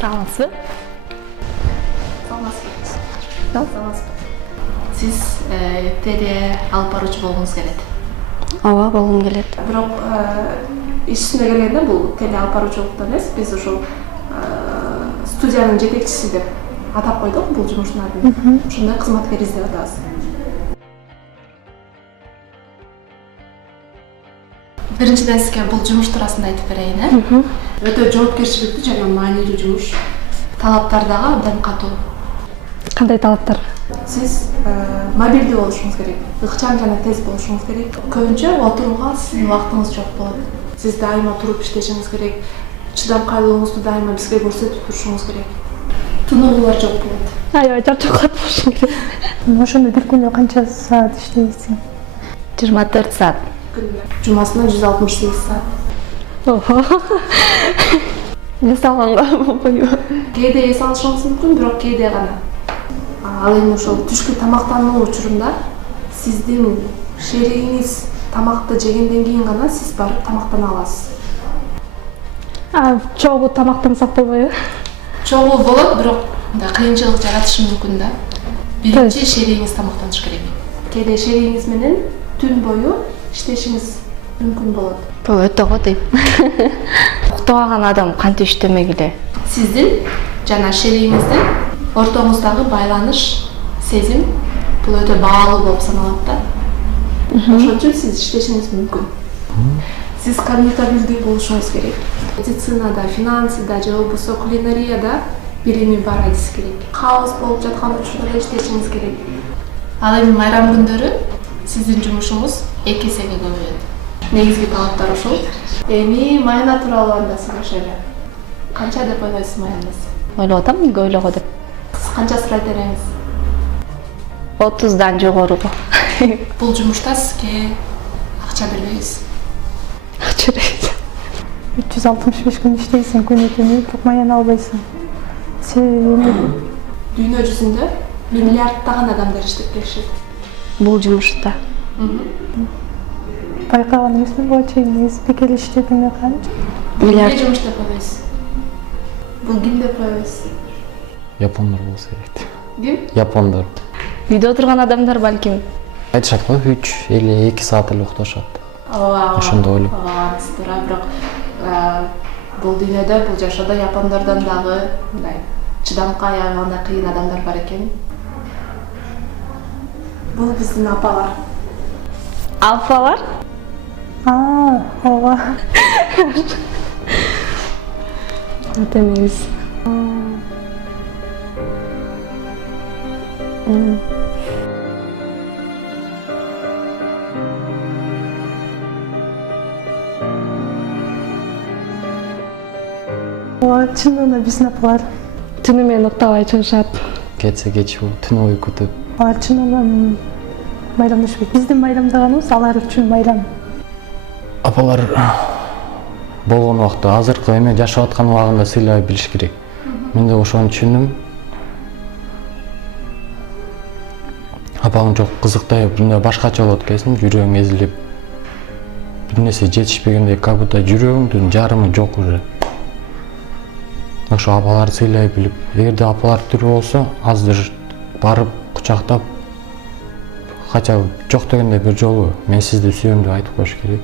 Саламатсызбы? Саламатсызбы. Сиз теле алып баруучу болгуңуз келет. Ооба, болгум келет. Бирок иш үстүнө келгенде бул теле алып баруучулукту эмес, биз ушул студиянын жетекчиси деп атап койдук бул жумуштун атын. Ушундай кызматкер издеп атабыз. Биринчиден сизге бул жумуш туурасында айтып берейин, Өтө жоопкерчиликтүү жана маанилүү жумуш. Талаптар дагы абдан катуу. Кандай талаптар? Сиз мобилдүү болушуңуз керек, ыкчам жана тез болушуңуз керек. Көбүнчө отурууга сиздин убактыңыз жок болот. Сиз дайыма туруп иштешиңиз керек, чыдамкайлыгыңызды дайыма бизге көрсөтүп турушуңуз керек. Тынуулар жок болот. Аябай чарчап калат болушуң керек. Ошондо бир күндө канча саат иштейсиң? 24 саат. Жумасына 168 саат. Ого. Эс алганга болбойбу? Кээде эс алышыңыз мүмкүн, бирок кээде гана. Ал эми ошол түшкү тамактануу учурунда сиздин шеригиңиз тамакты жегенден кийин гана сиз барып тамактана аласыз. Чогуу тамактансак болбойбу? Чогуу болот, бирок мындай кыйынчылык жаратышы мүмкүн да. Биринчи шеригиңиз тамактаныш керек. Кээде шеригиңиз менен түн бою иштешиңиз мүмкүн болот. Бул өтө го дейм. Уктабаган адам кантип иштемек эле? Сиздин жана шеригиңиздин ортоңуздагы байланыш, сезим бул өтө баалуу болуп саналат да. Ошон үчүн сиз иштешиңиз мүмкүн. Сиз коммуникабилдүү болушуңуз керек. Медицинада, финансыда же болбосо кулинарияда билими бар адис керек. Каос болуп жаткан учурда да иштешиңиз керек. Ал эми майрам күндөрү сиздин жумушуңуз 2 эсеге көбөйөт. Негизги талаптар ушул. Эми майына тууралуу анда сүйлөшөлү. Канча деп ойлойсуз майяныз? Ойлоп атам, ойлого деп. Сиз канча сурайт элеңиз? 30дан жогоругу. Бул жумушта сизге акча бербейбиз. Акча берет. 365 күн иштейсиң, күнү түнү, бирок маяны албайсың. Себеби Дүйнө жүзүндө миллиарддаган адамдар иштеп келишет. Бул жумушта. байкаган эмесмин буга чейин негизи бекер иштегене канча. Миллиард жумуш деп ойлойсуз? Бул ким деп ойлойсуз? Япондар болсо керек. Ким? Япондар. үйдө отурган адамдар балким. Айтышат го 3 или 2 саат эле укташат. Ошондо ойлойм. Туура, бирок бул дүйнөдө, бул жашоодо япондордон дагы мындай чыдамкка аягандай кыйын адамдар бар экен. Бул биздин апалар. Алфалар? Ооба. Өтө негиз. Ооба, чынында биздин апалар. Түнү менен уктабай чыгышат. Кетсе кеч түнү бою күтүп. Алар чынында байрамдашпайт. Биздин байрамдаганыбыз алар үчүн байрам. Апалар болгон убакта азыркы эме жашап аткан убагында сыйлай билиш керек. Мен да ошону түшүндүм. Апаң жок кызыктай, мындай башкача болот экенсиң, жүрөгүң эзилип. Бир нерсе жетишпегендей, как будто жүрөгүңдүн жарымы жок уже. Ошо апаларды сыйлай билип, эгерде апалар тирүү болсо, азыр барып кучактап, хотя жок дегенде бир жолу мен сизди сүйөм деп айтып коюш керек.